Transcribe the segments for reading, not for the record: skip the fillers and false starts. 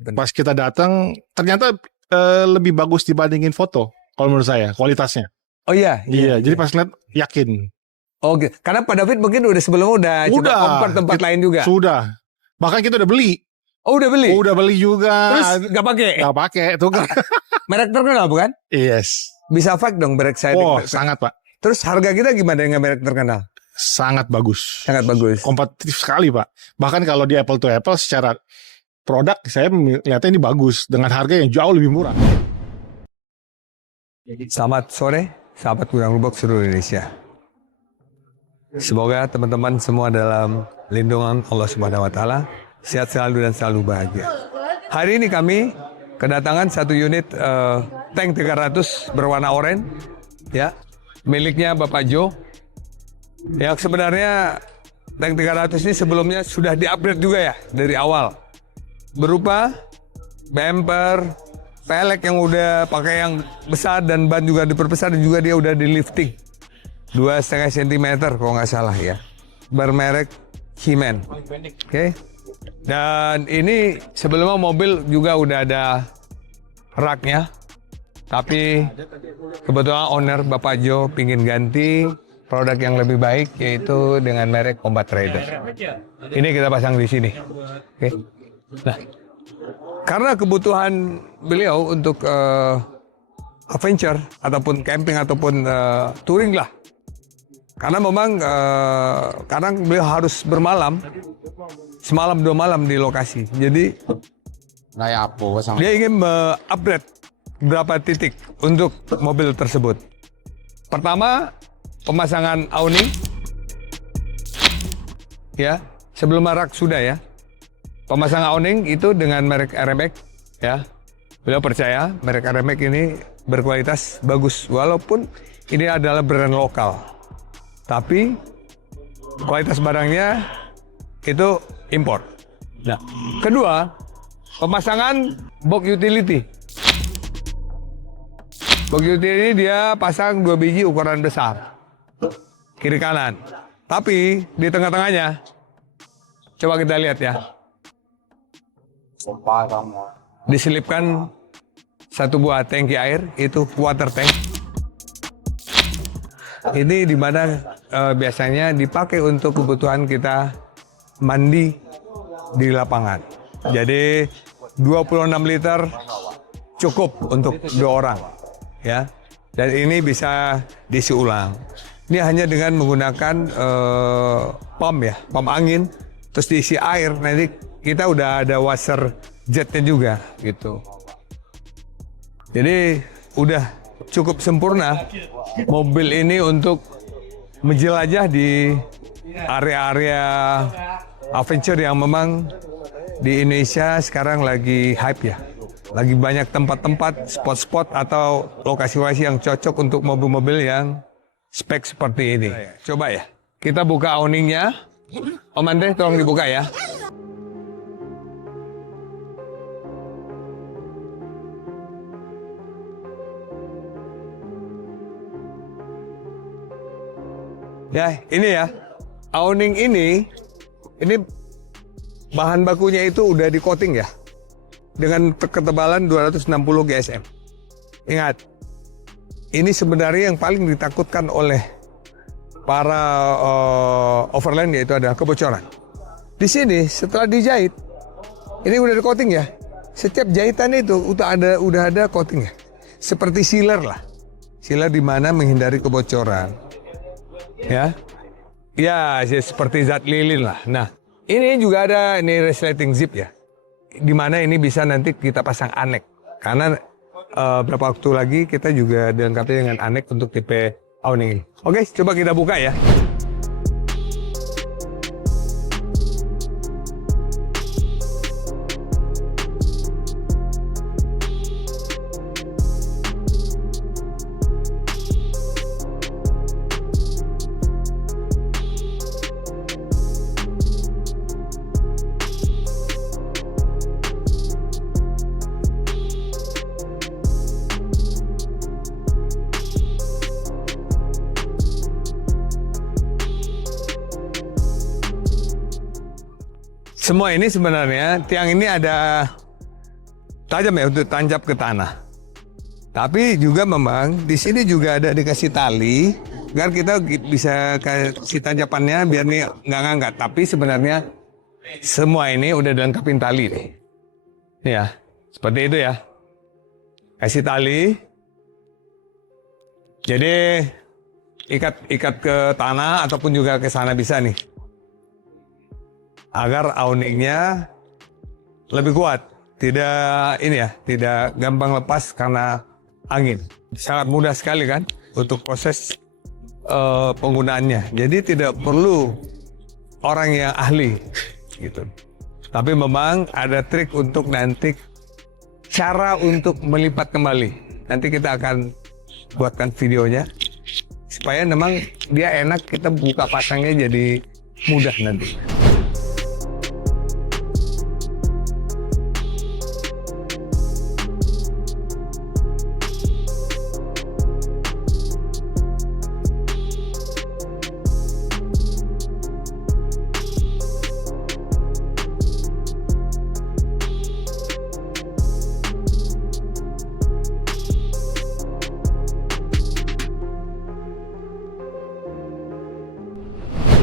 Pas kita datang ternyata lebih bagus dibandingin foto kalau menurut saya kualitasnya. Oh iya. Iya, jadi pas lihat yakin. Oke, karena Pak David mungkin sebelumnya udah coba compare tempat lain juga. Sudah. Bahkan kita udah beli. Oh, udah beli? Udah beli juga. Terus nggak pakai? Nggak pakai, tuh kan. Merek terkenal bukan? Yes. Bisa fake dong merek saya. Oh, sangat Pak. Terus harga kita gimana dengan merek terkenal? Sangat bagus. Sangat bagus. Kompetitif sekali Pak. Bahkan kalau di Apple to Apple secara produk saya melihatnya ini bagus dengan harga yang jauh lebih murah. Selamat sore, sahabat Gudang Lubuk seluruh Indonesia. Semoga teman-teman semua dalam lindungan Allah Subhanahu wa taala, sehat selalu dan selalu bahagia. Hari ini kami kedatangan satu unit tank 300 berwarna oranye, ya, miliknya Bapak Jo. Yang sebenarnya tank 300 ini sebelumnya sudah di-upgrade juga ya dari awal. Berupa bumper, pelek yang udah pakai yang besar dan ban juga diperbesar dan juga dia udah di lifting 2,5 cm kalau nggak salah ya, bermerek He-Man. Oke. Dan ini sebelumnya mobil juga udah ada raknya, tapi kebetulan owner Bapak Jo pingin ganti produk yang lebih baik, yaitu dengan merek Combat Raider. Ini kita pasang di sini. Oke. Nah, karena kebutuhan beliau untuk adventure ataupun camping ataupun touring lah. Karena memang kadang beliau harus bermalam, semalam 2 malam di lokasi. Jadi dia ingin upgrade beberapa titik untuk mobil tersebut. Pertama, pemasangan awning. Ya, sebelum rak sudah ya. Pemasangan awning itu dengan merek RMX ya. Beliau percaya merek RMX ini berkualitas bagus walaupun ini adalah brand lokal. Tapi kualitas barangnya itu impor. Nah, kedua, pemasangan box utility. Box utility ini dia pasang 2 biji ukuran besar. Kiri kanan. Tapi di tengah-tengahnya coba kita lihat ya. Diselipkan satu buah tangki air, itu water tank. Ini dimana biasanya dipakai untuk kebutuhan kita mandi di lapangan. Jadi 26 liter cukup untuk 2 orang, ya. Dan ini bisa diisi ulang. Ini hanya dengan menggunakan pump ya, pump angin, terus diisi air. Nanti kita udah ada washer jetnya juga, gitu. Jadi udah cukup sempurna mobil ini untuk menjelajah di area-area adventure yang memang di Indonesia sekarang lagi hype ya. Lagi banyak tempat-tempat, spot-spot atau lokasi-lokasi yang cocok untuk mobil-mobil yang spek seperti ini. Coba ya, kita buka awningnya. Om Andre, tolong dibuka ya. Ya, ini ya, awning ini bahan bakunya itu udah di coating ya, dengan ketebalan 260 GSM. Ingat, ini sebenarnya yang paling ditakutkan oleh para overland, yaitu adalah kebocoran. Di sini setelah dijahit, ini udah di coating ya. Setiap jahitan itu udah ada coating ya, seperti sealer lah, sealer di mana menghindari kebocoran. Ya, seperti zat lilin lah. Nah, ini juga ada ini resleting zip ya, dimana ini bisa nanti kita pasang anek. Karena beberapa waktu lagi kita juga dilengkapi dengan anek untuk tipe awning ini. Oke, coba kita buka ya. Semua ini sebenarnya, tiang ini ada tajam ya untuk tancap ke tanah. Tapi juga memang di sini juga ada dikasih tali agar kita bisa kasih tanjapannya biar nih nggak ngangkat. Tapi sebenarnya semua ini udah dilengkapin tali nih. Nih ya, seperti itu ya. Kasih tali. Jadi ikat ke tanah ataupun juga ke sana bisa nih. Agar awningnya lebih kuat. Tidak ini ya, tidak gampang lepas karena angin. Sangat mudah sekali kan untuk proses penggunaannya. Jadi tidak perlu orang yang ahli gitu. Tapi memang ada trik untuk nanti cara untuk melipat kembali. Nanti kita akan buatkan videonya supaya memang dia enak, kita buka pasangnya jadi mudah nanti.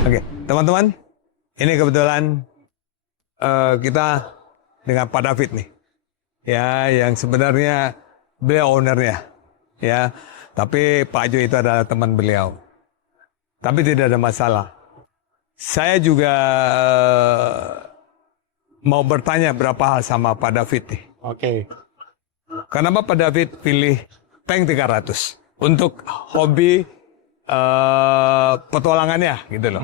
Oke, teman-teman, ini kebetulan kita dengan Pak David nih, ya, yang sebenarnya beliau ownernya, ya, tapi Pak Jo itu adalah teman beliau, tapi tidak ada masalah. Saya juga mau bertanya berapa hal sama Pak David nih. Oke. Kenapa Pak David pilih tank 300 untuk hobi petualangannya gitu loh?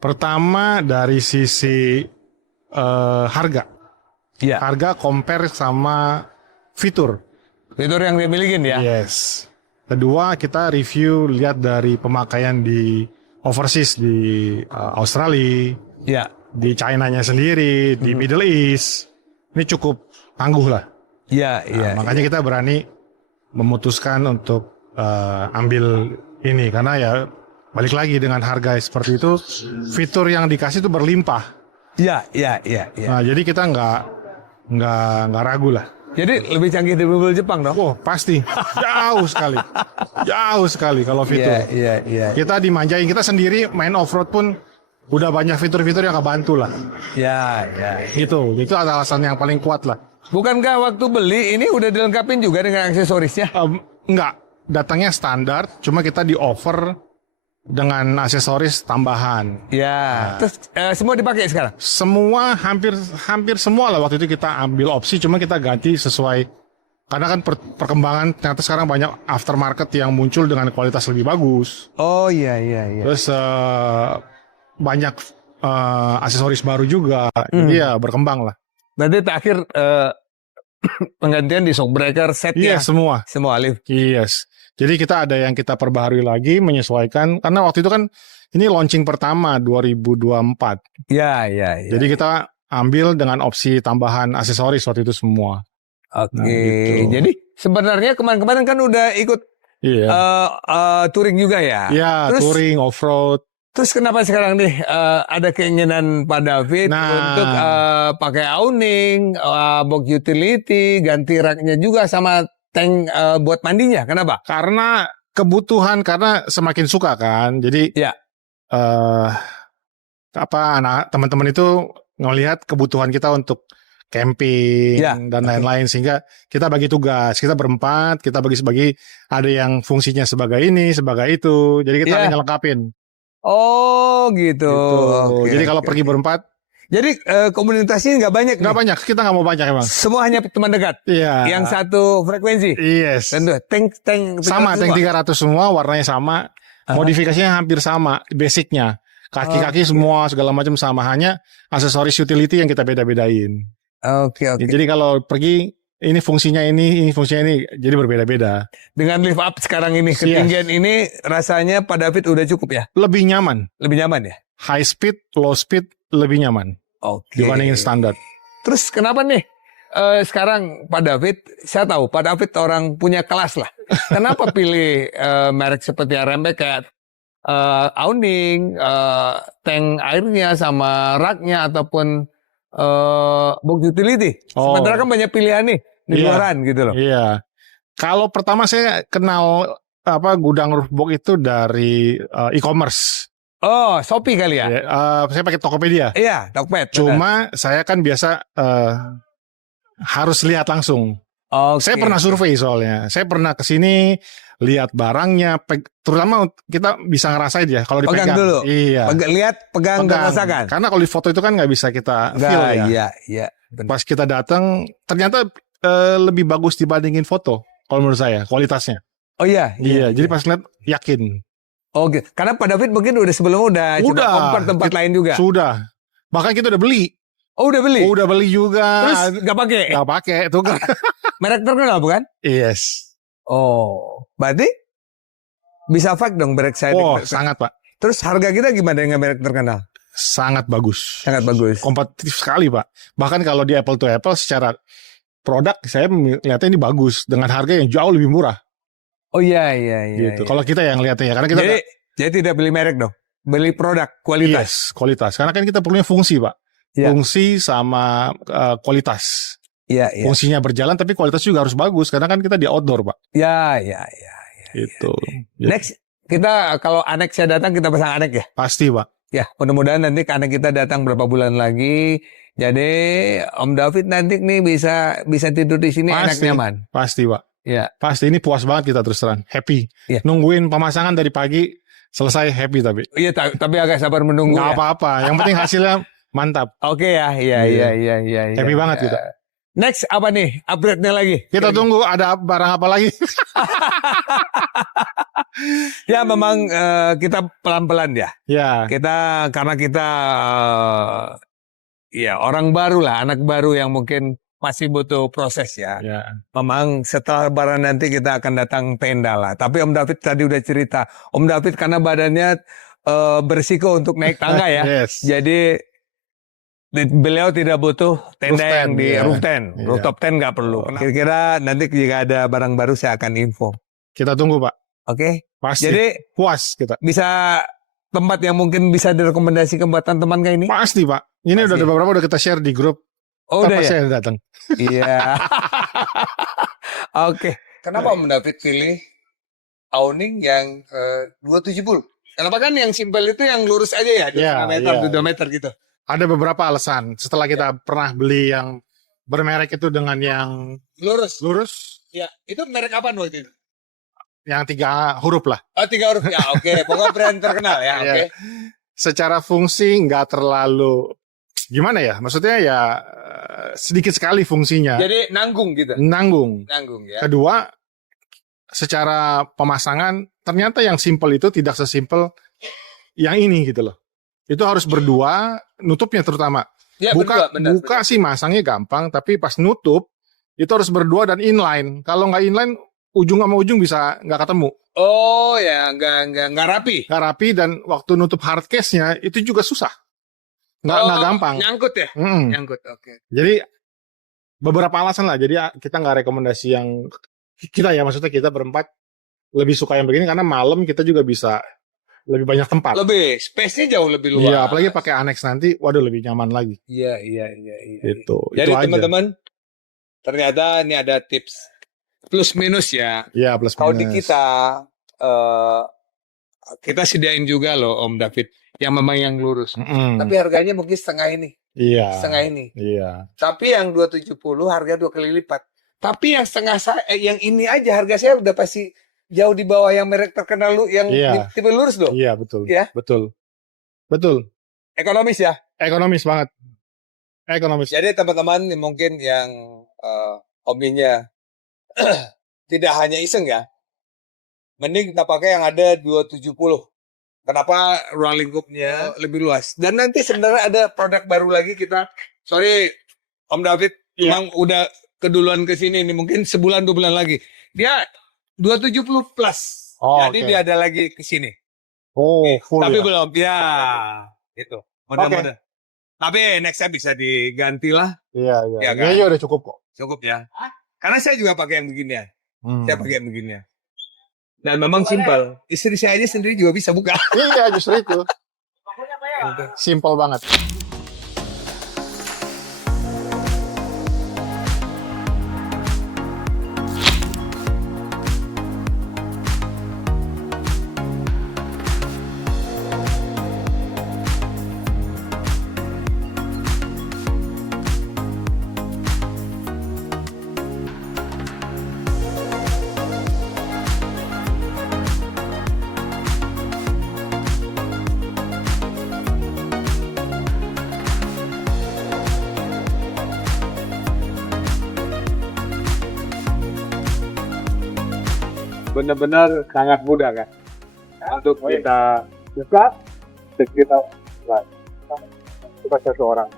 Pertama dari sisi harga. Iya. Harga compare sama fitur. Fitur yang dia milikin ya. Yes. Kedua kita review lihat dari pemakaian di overseas di Australia, Iya. di China-nya sendiri, di Middle East. Ini cukup tangguh lah. Iya, iya. Makanya kita berani memutuskan untuk ambil ini karena ya balik lagi dengan harga seperti itu, fitur yang dikasih itu berlimpah. Iya, iya, iya, iya. Nah, jadi kita nggak ragu lah. Jadi lebih canggih dari mobil Jepang dong? Oh pasti jauh sekali kalau fitur. Iya, iya, iya. Kita dimanjain, kita sendiri main off road pun udah banyak fitur-fitur yang kebantu lah. Iya, iya. Itu alasan yang paling kuat lah. Bukankah waktu beli ini udah dilengkapin juga dengan aksesorisnya? Enggak, datangnya standar, cuma kita di offer dengan aksesoris tambahan. Ya. Terus semua dipakai sekarang? Semua hampir semua lah waktu itu kita ambil opsi, cuma kita ganti sesuai karena kan perkembangan ternyata sekarang banyak aftermarket yang muncul dengan kualitas lebih bagus. Oh iya, iya, iya. Terus banyak aksesoris baru juga, jadi ya berkembang lah. Berarti terakhir penggantian di shockbreaker setnya? Iya semua. Semua lift? Yes. Jadi kita ada yang kita perbaharui lagi, menyesuaikan. Karena waktu itu kan ini launching pertama 2024. Iya, iya, iya. Jadi kita ambil dengan opsi tambahan aksesoris waktu itu semua. Oke. Nah, gitu. Jadi sebenarnya kemarin-kemarin kan udah ikut Iya. touring juga ya? Iya, Terus, touring, off-road. Terus kenapa sekarang nih ada keinginan Pak David untuk pakai awning, box utility, ganti raknya juga sama tank buat mandinya? Kenapa? Karena kebutuhan, karena semakin suka kan. Jadi ya. Anak teman-teman itu ngelihat kebutuhan kita untuk camping Ya, dan lain-lain, sehingga kita bagi tugas, kita berempat, kita bagi ada yang fungsinya sebagai ini, sebagai itu. Jadi kita hanya lengkapin. Oh gitu. Gitu. Jadi kalau pergi berempat. Jadi komunitasnya nggak banyak. Nggak banyak, kita nggak mau banyak emang. Semua hanya teman dekat. Iya. Yang satu frekuensi. Yes. Tentu. Tank sama, tank 300 semua, warnanya sama, modifikasinya hampir sama, basicnya. Kaki-kaki semua segala macam sama, hanya aksesoris utility yang kita beda-bedain. Oke. Jadi kalau pergi ini fungsinya ini fungsinya ini, jadi berbeda-beda. Dengan lift up sekarang ini, ketinggian ini rasanya Pak David udah cukup ya? Lebih nyaman. Lebih nyaman ya? High speed, low speed lebih nyaman. Oke. Dibandingin standar. Terus kenapa nih sekarang Pak David, saya tahu Pak David orang punya kelas lah. Kenapa pilih merek seperti Rembek kayak awning, tank airnya sama raknya ataupun box utility. Oh. Sementara kan banyak pilihan nih di Iya. luaran gitu loh. Iya. Kalau pertama saya kenal gudang roofbox itu dari e-commerce. Oh, Shopee kali ya? Ya, saya pakai Tokopedia. Iya, Tokped. Cuma saya kan biasa harus lihat langsung. Oke. Saya pernah survei soalnya. Saya pernah ke sini lihat barangnya, terutama kita bisa ngerasain ya kalau dipegang. Pegang dulu. Iya. Pegang dan rasakan. Karena kalau di foto itu kan nggak bisa kita feel Nah, ya. iya. Benar. Pas kita datang, ternyata lebih bagus dibandingin foto. Kalau menurut saya kualitasnya. Oh iya. Iya. Jadi pas lihat yakin. Oke. Karena Pak David mungkin sebelumnya coba compare tempat lain juga. Sudah. Bahkan kita udah beli. Oh, udah beli. Udah beli juga. Terus nggak pakai. Nggak pakai tuh kan. Merek terkenal bukan? Yes. Oh, berarti bisa fake dong merek saya. Oh, sangat Pak. Terus harga kita gimana dengan merek terkenal? Sangat bagus. Sangat bagus. Kompetitif sekali Pak. Bahkan kalau di Apple to Apple secara produk saya melihatnya ini bagus dengan harga yang jauh lebih murah. Oh iya. Gitu. Iya. Kalau kita yang lihatnya ya, karena kita Jadi tidak beli merek dong, beli produk kualitas. yes, kualitas. Karena kan kita perlunya fungsi Pak. Iya. Fungsi sama kualitas. Iya. Fungsinya berjalan tapi kualitas juga harus bagus karena kan kita di outdoor Pak. Iya. Gitu. Next, kita kalau anek saya datang kita pasang anek ya. Pasti Pak. Ya, mudah-mudahan nanti anek kita datang berapa bulan lagi. Jadi Om David nanti nih bisa tidur di sini enak Pasti. nyaman. Pasti Pak. Ya. Pasti ini puas banget kita terus terang. Happy. Iya. Nungguin pemasangan dari pagi selesai happy tapi. Iya, tapi agak sabar menunggu. Nggak Ya. apa-apa. Yang penting hasilnya mantap. Oke ya, iya. Happy banget kita. Next apa nih upgrade-nya lagi? Kita tunggu ada barang apa lagi. Ya memang kita pelan-pelan ya. Ya. Karena kita ya orang baru lah, anak baru yang mungkin masih butuh proses ya. Ya. Memang setelah lebaran nanti kita akan datang tenda lah. Tapi Om David tadi udah cerita, Om David karena badannya berisiko untuk naik tangga ya. Yes. Jadi beliau tidak butuh tenda Roof yang tent, di iya. roof tent. Iya. Rooftop tent nggak perlu. Kira-kira nanti jika ada barang baru saya akan info. Kita tunggu Pak. Oke? Pasti. Jadi puas kita. bisa tempat yang mungkin bisa direkomendasikan buat teman-teman kayak ini? Pasti Pak. Ini udah Pasti. ada beberapa udah kita share di grup. Oh udah Pas ya? saya datang. Iya. Oke. Kenapa Om David pilih awning yang 270? Kenapa kan yang simpel itu yang lurus aja ya? 2,5 Iya, meter, iya. 2 meter gitu. Ada beberapa alasan. Setelah kita pernah beli yang bermerek itu dengan yang Lurus. lurus, Ya, itu merek apa waktu itu? yang 3 huruf lah. Oh, 3 huruf. Ya, oke. Pokoknya brand terkenal ya, Iya. oke. Secara fungsi nggak terlalu gimana ya? Maksudnya ya sedikit sekali fungsinya. Jadi nanggung gitu. Nanggung. Nanggung ya. Kedua, secara pemasangan ternyata yang simpel itu tidak sesimpel yang ini gitu loh. Itu harus berdua, nutupnya terutama. Ya, buka benar. sih masangnya gampang, tapi pas nutup itu harus berdua dan inline. Kalau nggak inline, ujung sama ujung bisa nggak ketemu. Oh ya, nggak rapi. Nggak rapi dan waktu nutup hard case-nya itu juga susah. Nggak gampang. Nyangkut ya? Mm. Nyangkut, oke. Jadi beberapa alasan lah. Jadi kita nggak rekomendasi yang kita ya, maksudnya kita berempat lebih suka yang begini karena malam kita juga bisa lebih banyak tempat. Lebih, space-nya jauh lebih luas. Iya, apalagi pakai annex nanti, waduh lebih nyaman lagi. Iya. Gitu. Jadi itu aja. teman-teman, ternyata ini ada tips plus minus ya. Iya, plus Kalau di minus. kita sediain juga loh Om David yang memang yang lurus. Mm-mm. Tapi harganya mungkin setengah ini, Iya. setengah ini. Iya. Tapi yang 270 harga 2 kali lipat. Tapi yang yang ini aja harga saya udah pasti jauh di bawah yang merek terkenal lu yang Iya. tipe lurus loh. Iya, betul. Iya. Betul. Betul. Ekonomis ya. Ekonomis banget. Ekonomis. Jadi teman-teman mungkin yang hobinya tidak hanya iseng ya. Mending kita pakai yang ada 270. Kenapa ruang lingkupnya lebih luas. Dan nanti sebenarnya ada produk baru lagi kita. Sorry Om David, Iya. emang udah keduluan ke sini nih. Mungkin sebulan 2 bulan lagi. Dia 270 plus. Oh, Jadi oke. dia ada lagi ke sini. Oh, full Tapi ya? belum. Ya, itu. Mudah-mudahan. Tapi next bisa diganti lah. Iya, iya. Iya Ini kan? aja udah cukup kok. Cukup ya. Karena saya juga pakai yang beginian. Hmm. Saya pakai yang beginian. Dan memang simpel. Istri saya aja sendiri juga bisa buka. Iya, justru itu. Simple banget. benar-benar sangat mudah kan untuk kita buka, kita buat seseorang.